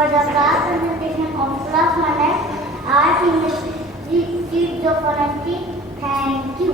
for the class presentation of class 1 art in the streets of honesty. Thank you.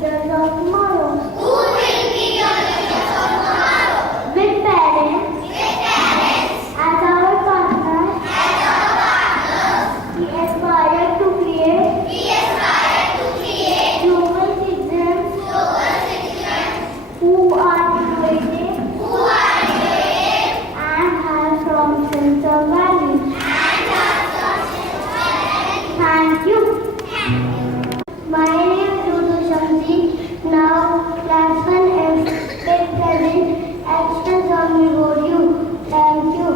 leaders of tomorrow? With parents as our partners, we aspire to create global citizens who are innovative and have strong sense of values. Thank you. My name is Dudu Shamsi. Now, class 1 is present actions on you. Thank you.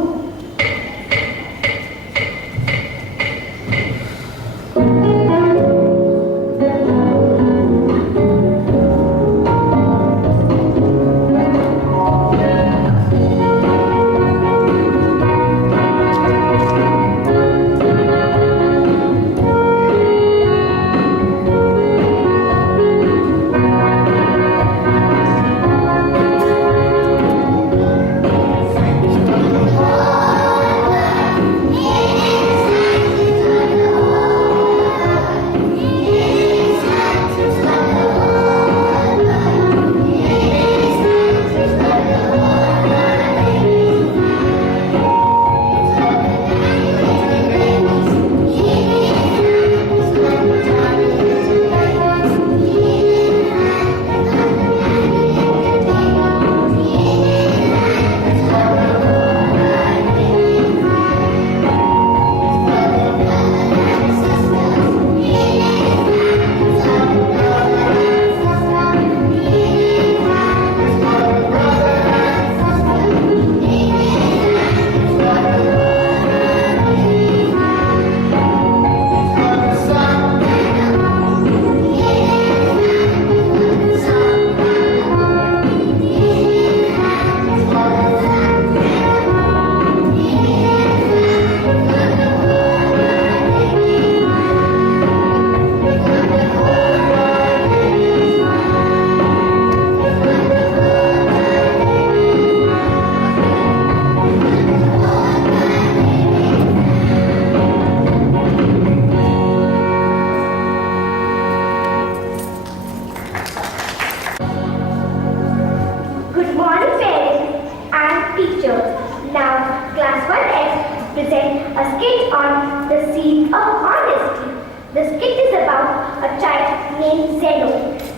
Good morning, parents and teachers. Now, class 1X present a skit on the seed of honesty. The skit is about a child named Zeno.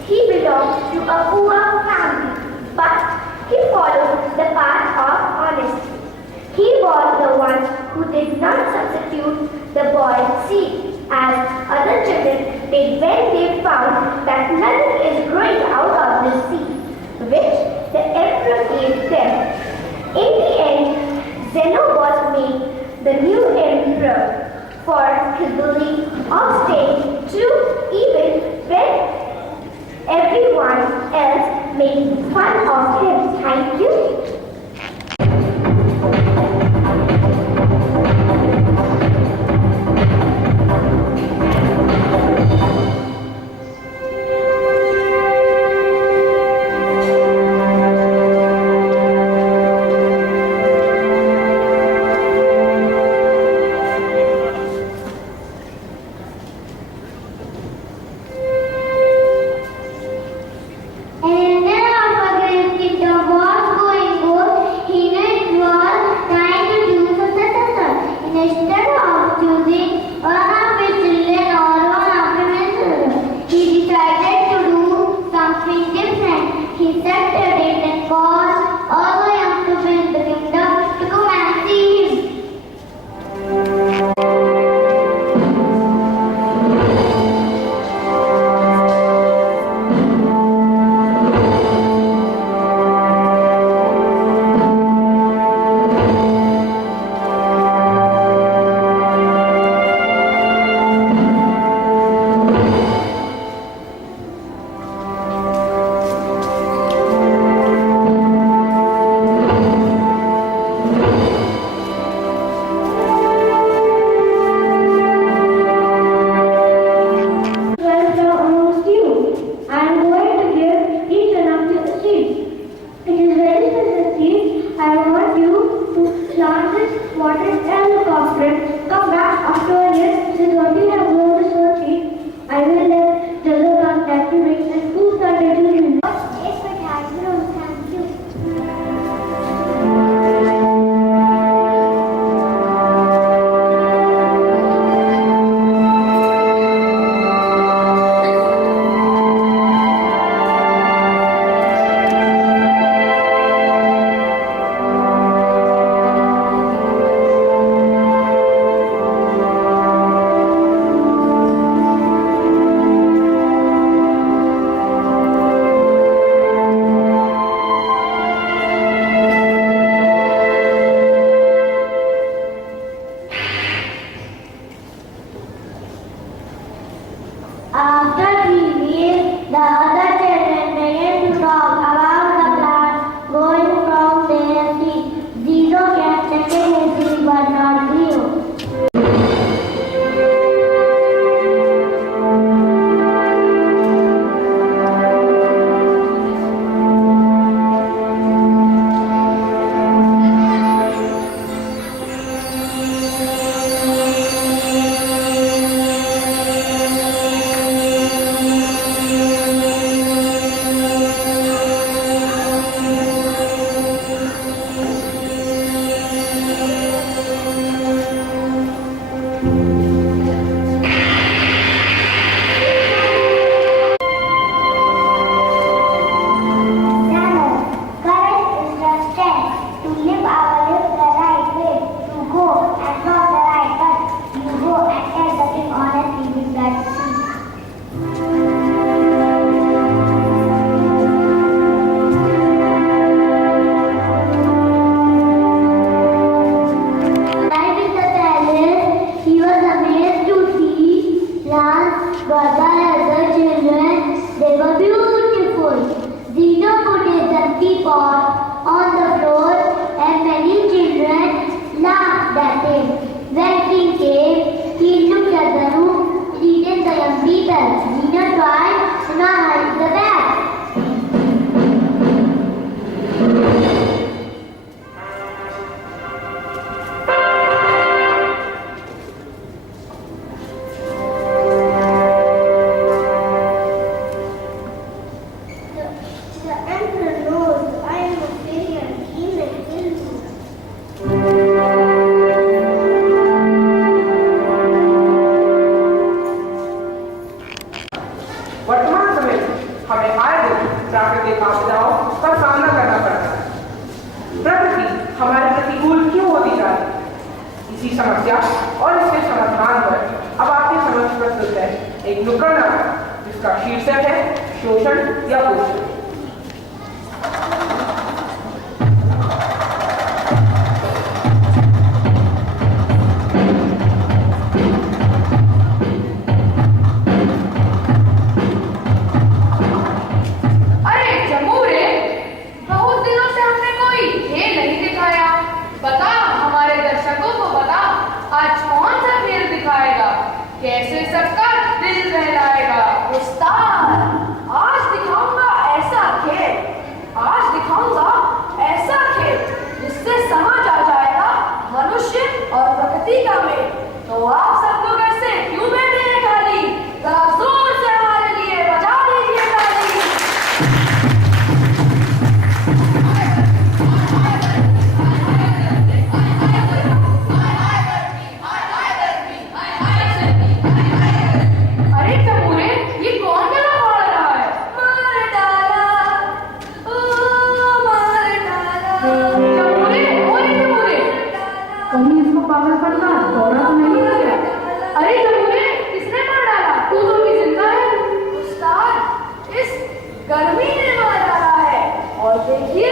He belonged to a poor family, but he followed the path of honesty. He was the one who did not substitute the boiled seed as other children did when they found that nothing is growing out of the seed, which the emperor gave them. In the end, Zeno was made the new emperor for his belief of staying true even when everyone else made fun of him. Thank you. And in of a great kingdom was going हमें आए दिन प्राकृतिक आपदाओं का सामना करना पड़ता है। प्रकृति हमारे प्रतिकूल क्यों होती जा रही है? इसी समस्या और इसके समाधान पर अब आपके समक्ष प्रस्तुत है एक नुक्कड़ नाटक जिसका शीर्षक है शोषण या पोषण। कैसे सबका दिल बहलाएगा? उस्ताद, आज दिखाऊंगा ऐसा खेल जिससे समझ आ जाएगा मनुष्य और प्रकृति का मेल। तो आप सब लोग ऐसे क्यों बैठे हैं खाली? जरा जोर से हमारे लिए बजा दीजिए ताली। अरे चमूरे, ये कौन गला फाड़ रहा है? मार डाला, ओ मार डाला। चमूरे, ओए चमूरे, कहीं इसको पागलपन का दौरा तो नहीं लग गया? अरे चमूरे, किसने मार डाला? तू तो भी जिंदा है। उस्ताद, इस गर्मी ने मार डाला है। और देखिए,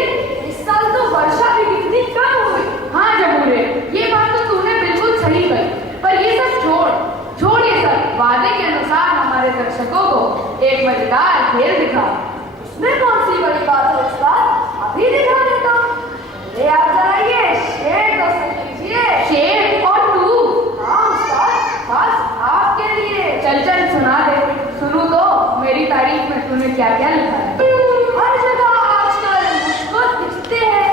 इस साल तो वर्षा भी कितनी कम हुई। हाँ चमूरे, ये बात तो तूने बिल्कुल सही कही। पर ये सब छोड़ ये सब। वादे के अनुसार हमारे दर्शकों को एक मजेदार खेल दिखा। उसमें कौन सी बड़ी बात है उस्ताद? अभी दिखा देता हूँ। अरे आप जरा ये शेर तो सुन लीजिए। शेर? और तू? हाँ उस्ताद, बस आपके लिए। चल सुना दे। सुनू तो मेरी तारीफ में तूने क्या क्या लिखा है। हर जगह आजकल मुझको दिखते हैं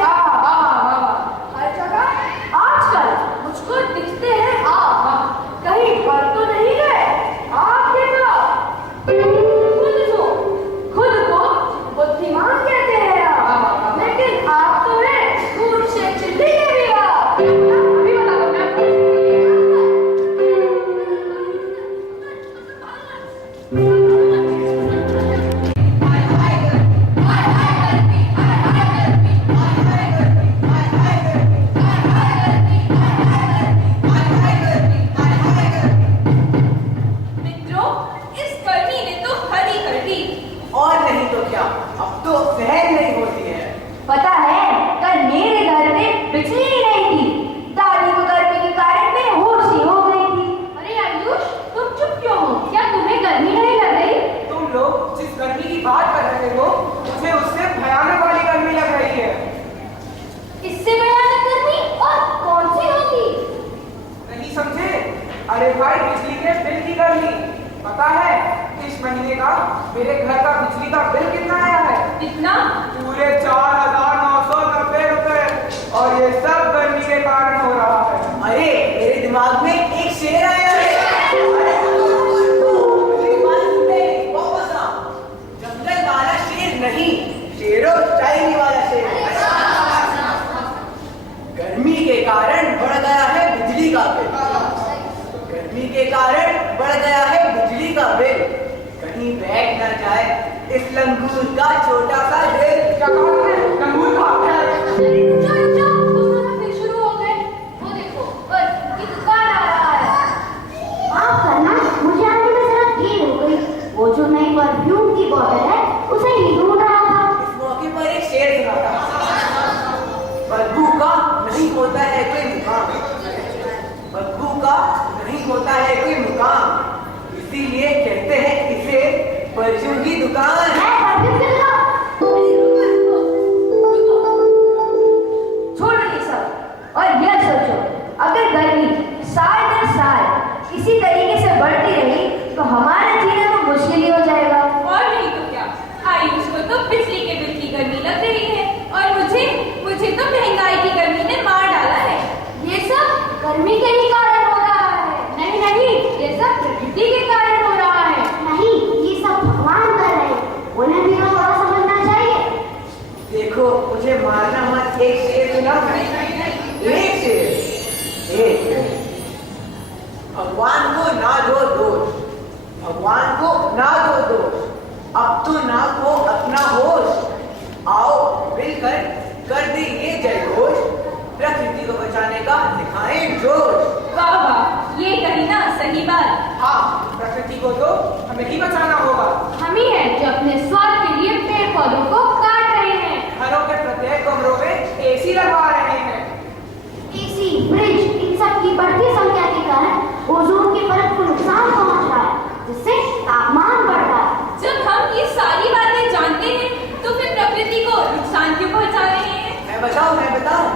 हर जगह आजकल मुझको दिखते हैं कहीं पर तो नहीं गए? आप देखो, खुद को बुद्धिमान कहते हैं आप, लेकिन आप तो हैं दूर से चिल्ली के भी आप। अभी बता दो मैं पता है, कल मेरे घर में बिजली ही नहीं थी। दादी को गर्मी के कारण बेहोश ही हो गई थी। अरे आयुष, तुम चुप क्यों हो? क्या तुम्हें गर्मी नहीं लग रही? तुम लोग जिस गर्मी की बात कर रहे हो मुझे उससे भयानक वाली गर्मी लग रही है। इससे भयानक गर्मी और कौन सी होगी? नहीं समझे? अरे भाई, बिजली के बिल की गर्मी। पता है इस महीने का मेरे घर का बिजली का बिल कितना आया है? कितना? पूरे 4,990 रुपए। और ये सब गर्मी के कारण हो रहा है। अरे मेरे दिमाग में एक शेर आया है। जंगल वाला शेर नहीं, शेरों शायरी वाला शेर। गर्मी के कारण बढ़ गया है बिजली का बिल। गर्मी के कारण बढ़ गया है बिजली का बिल। कहीं बैठ ना जाए इस लंगूर का छोटा सा दिल। क्या कहा तुमने? लंगूर का? फिर शुरू हो गए। वो देखो, ये दुकान आ रहा है। माफ करना, मुझे आने में जरा देर हो गई। वो जो नई परफ्यूम की बोतल है उसे ही ढूंढ रहा था। इस मौके पर एक शेर सुना था। बदबू का नहीं होता है कोई मुकाम, बदबू का नहीं होता है कोई मुकाम, इसीलिए कहते हैं इसे परफ्यूम की दुकान। मैं परफ्यूम से लगा। छोड़ो ये सब और यह सोचो, अगर गर्मी साल दर साल इसी तरीके से बढ़ती रही तो हमारे जीने में मुश्किल ही हो जाएगा। और नहीं तो क्या, आयुष को तो बिजली के बिल की गर्मी लग रही है और मुझे तो महंगाई की गर्मी ने मार डाला है। ये सब गर्मी के ही कारण हो रहा है। नहीं, ये सब प्रकृति के कारण हो रहा है। नहीं, ये सब भगवान कर रहे हैं। उन्हें भी थोड़ा समझना चाहिए। देखो मुझे मारना मत, एक शेर सुना। एक शेर। भगवान को ना दो दोष, भगवान को ना दो दोष, अब तो ना को अपना होश, आओ मिलकर कर दे ये जय घोष, प्रकृति को बचाने का दिखाएं जोश। वाह वाह, ये कही ना सही बात। हाँ, प्रकृति को तो हमें ही बचाना होगा। हम ही हैं जो अपने स्वार्थ के लिए पेड़ पौधों को काट रहे हैं। घरों के प्रत्येक कमरों में एसी लगवा रहे हैं। एसी, ब्रिज, इन सब की बढ़ती संख्या के कारण ओजोन की परत को नुकसान पहुंच रहा है, जिससे तापमान बढ़ रहा है। जब हम ये सारी बातें जानते हैं तो फिर प्रकृति को नुकसान क्यों पहुंचा रहे हैं? मैं बताऊं,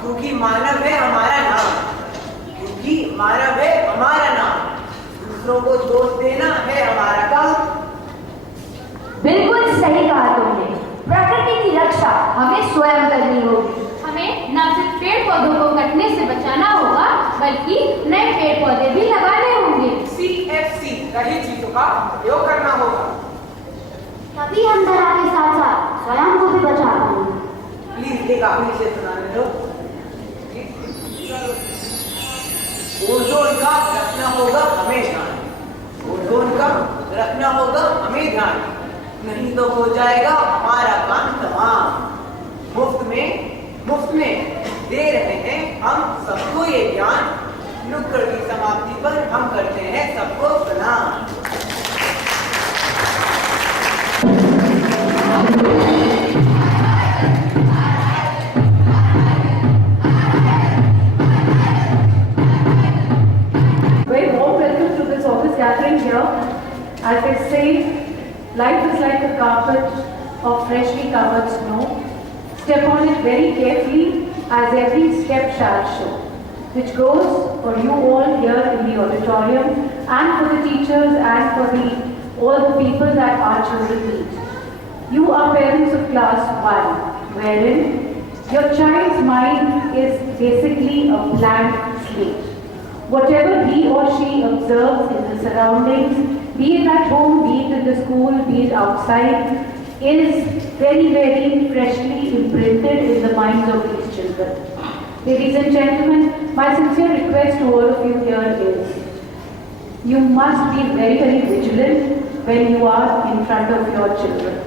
क्योंकि मानव है हमारा नाम, क्योंकि मानव है हमारा नाम, दूसरों को दोष देना है हमारा काम। बिल्कुल सही कहा तुमने। प्रकृति की रक्षा हमें स्वयं करनी होगी। हमें न सिर्फ पेड़ पौधों को कटने से बचाना होगा, बल्कि नए पेड़ पौधे भी लगाने होंगे। CFC रहित चीजों का उपयोग करना होगा। तभी हम धरा के साथ साथ स्वयं को भी बचा पाएंगे। प्लीज एक आखिरी से सुनाने दो। ओजोन का रखना होगा हमें ध्यान, ओजोन का रखना होगा हमें ध्यान, नहीं तो हो जाएगा हमारा काम तमाम। मुफ्त में दे रहे हैं हम सबको ये ज्ञान, नुक्कड़ की समाप्ति पर हम करते हैं सबको प्रणाम। Very warm welcome to this office gathering here. As they say, life is like a carpet of freshly covered snow. Step on it very carefully, as every step shall show, which goes for you all here in the auditorium, and for the teachers, and for all the people that our children meet. You are parents of class 1, wherein your child's mind is basically a blank slate. Whatever he or she observes in the surroundings, be it at home, be it in the school, be it outside, is very, very freshly imprinted in the minds of these children. Ladies and gentlemen, my sincere request to all of you here is, you must be very, very vigilant when you are in front of your children.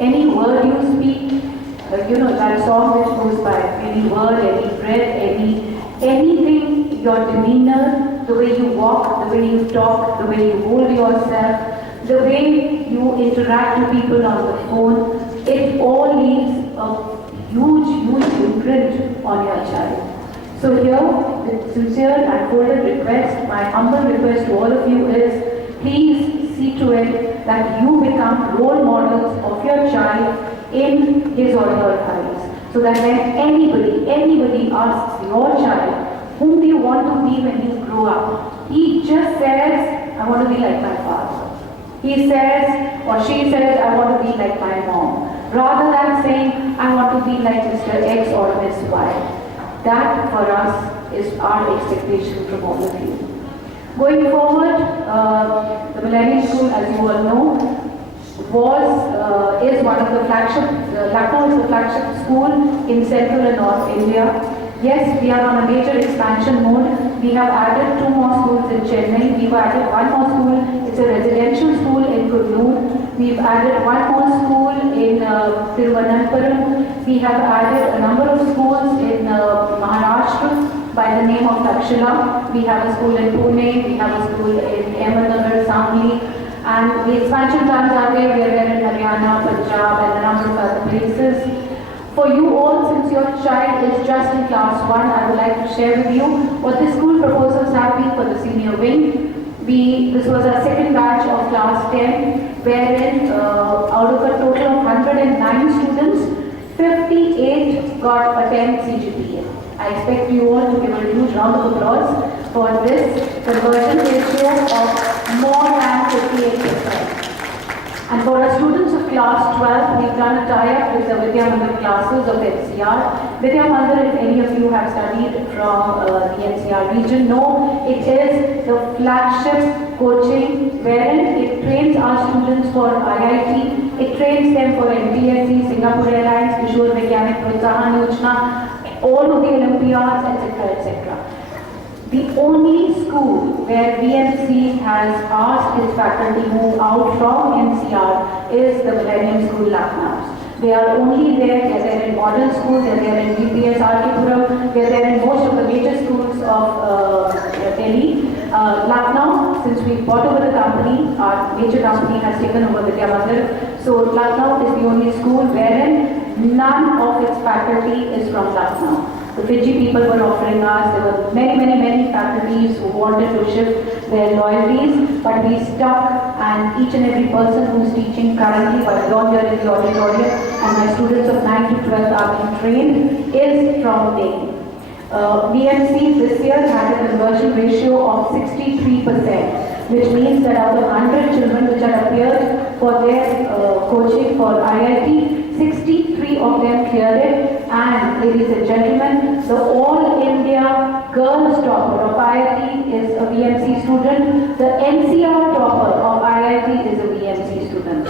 Any word you speak, that song which goes by, any word, any breath, anything, your demeanor, the way you walk, the way you talk, the way you hold yourself, the way you interact with people on the phone, it all leaves a huge, huge imprint on your child. So here, with sincere and folded request, my humble request to all of you is, please see to it that you become role models of your child in his or her eyes. So that when anybody asks your child, whom do you want to be when you grow up? He just says, I want to be like my father. He says or she says, I want to be like my mom. Rather than saying, I want to be like Mr. X or Miss Y. That for us is our expectation from all of you. Going forward, the Millennium School, as you all know, is one of the flagship, Lucknow is the flagship school in Central and North India. Yes, we are on a major expansion mode. We have added 2 more schools in Chennai. We've added 1 more school. It's a residential school in Kurnool. We've added 1 more school in Thiruvananthapuram. We have added a number of schools in Maharashtra by the name of Takshila. We have a school in Pune. We have a school in Ahmednagar, Sangli. And the expansion plans are there. We are there in Haryana, Punjab, and a number of other places. For you all, since your child is just in class 1, I would like to share with you what the school proposals have been for the senior wing. This was our second batch of class 10, wherein out of a total of 109 students, 58 got a 10 CGPA. I expect you all to give a huge round of applause for this conversion ratio of more than 58%. And for our students of class 12, we've done a tie-up with the Vidya Mandir classes of NCR. Vidya Mandir, if any of you have studied from the NCR region, know it is the flagship coaching wherein it trains our students for IIT, it trains them for NTSC, Singapore Airlines, Kishore Vigyanik Protsahan Yojana, all of the Olympiads, etc., etc. the only school where VMC has asked its faculty move out from NCR is the Millennium School, Lucknow. They are only there, they're in model schools, they're there in DPS, RK-Puram, they're there in most of the major schools of Delhi. Lucknow, since we bought over the company, our major company has taken over Vidya Mandir. So Lucknow is the only school wherein none of its faculty is from Lucknow. The Fiji people were offering us, there were many faculties who wanted to shift their loyalties, but we stuck, and each and every person who's teaching currently, while you're here in the auditorium, and my students of 9 to 12 are being trained, is from Delhi. VMC this year had a conversion ratio of 63%, which means that out of 100 children which had appeared for their coaching for IIT, 63 of them cleared it. And ladies and gentlemen, the All India Girls Topper of IIT is a VMC student. The NCR Topper of IIT is a VMC student.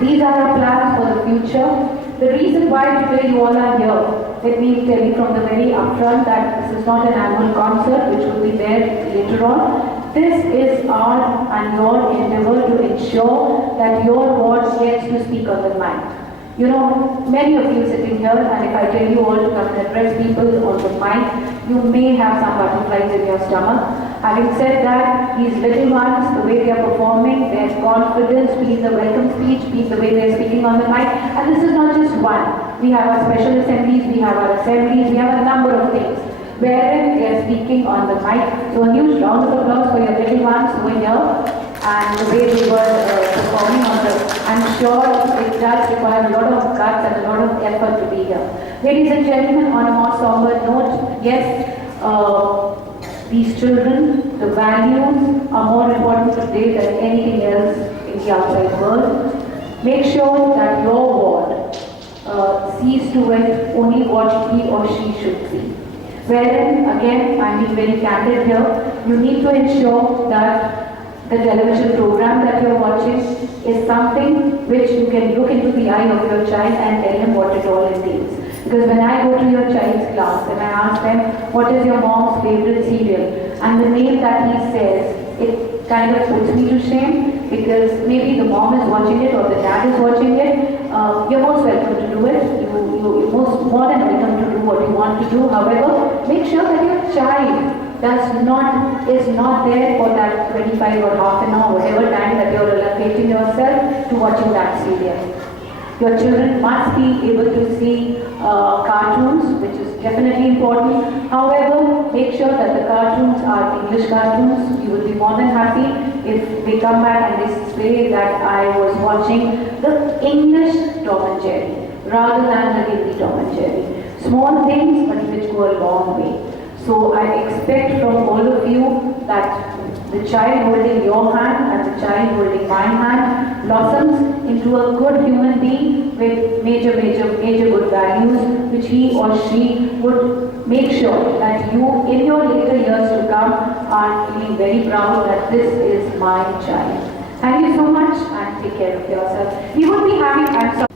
These are our plans for the future. The reason why today you all are here, let me tell you from the very upfront that this is not an annual concert which will be there later on. This is our and your endeavor to ensure that your voice gets to speak on the mic. You know, many of you sitting here, and if I tell you all to come and address people on the mic, you may have some butterflies in your stomach. Having said that, these little ones, the way they are performing, their confidence, be it the welcome speech, be it the way they are speaking on the mic, and this is not just one. We have our special assemblies, we have our assemblies, we have a number of things wherein they are speaking on the mic. So a huge round of applause for your little ones who are here. And the way they were performing on the, I'm sure it does require a lot of guts and a lot of effort to be here. Ladies and gentlemen, on a more somber note, yes, these children, the values are more important today than anything else in the outside world. Make sure that your ward sees to it only what he or she should see. Wherein, again, I'm being very candid here, you need to ensure that the television program that you're watching is something which you can look into the eye of your child and tell him what it all entails. Because when I go to your child's class and I ask them, what is your mom's favorite cereal? And the name that he says, it kind of puts me to shame, because maybe the mom is watching it or the dad is watching it. You're most welcome to do it. You're more than welcome to do what you want to do. However, make sure that your child is not there for that 25 or half an hour, whatever time that you're allocating yourself to watching that serial. Your children must be able to see cartoons, which is definitely important. However, make sure that the cartoons are English cartoons. You will be more than happy if they come back and they say that I was watching the English Tom and Jerry rather than the Hindi Tom and Jerry. Small things, but which go a long way. So I expect from all of you that the child holding your hand and the child holding my hand blossoms into a good human being with major good values, which he or she would make sure that you in your later years to come are feeling very proud that this is my child. Thank you so much and take care of yourself. We would be having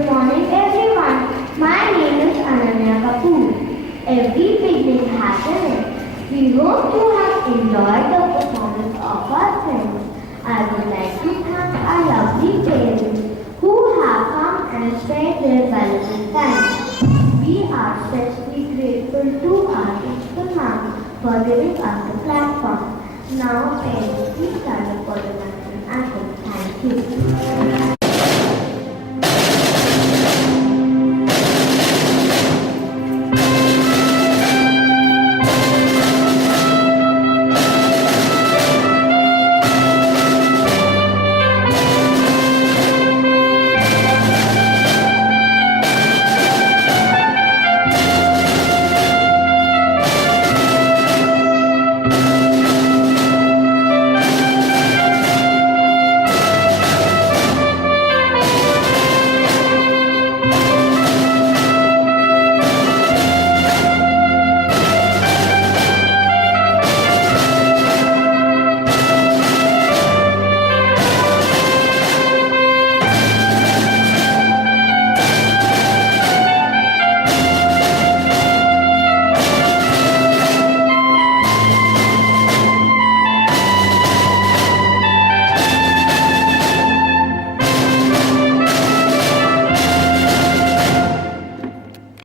Good morning everyone. My name is Ananya Kapoor. Every picnic has an end. We hope you have enjoyed the performance of our friends. I would like to thank our lovely parents who have come and spared their valuable time. We are especially grateful to our principal ma'am for giving us the platform. Now, parents, please stand up for the national anthem. Thank you.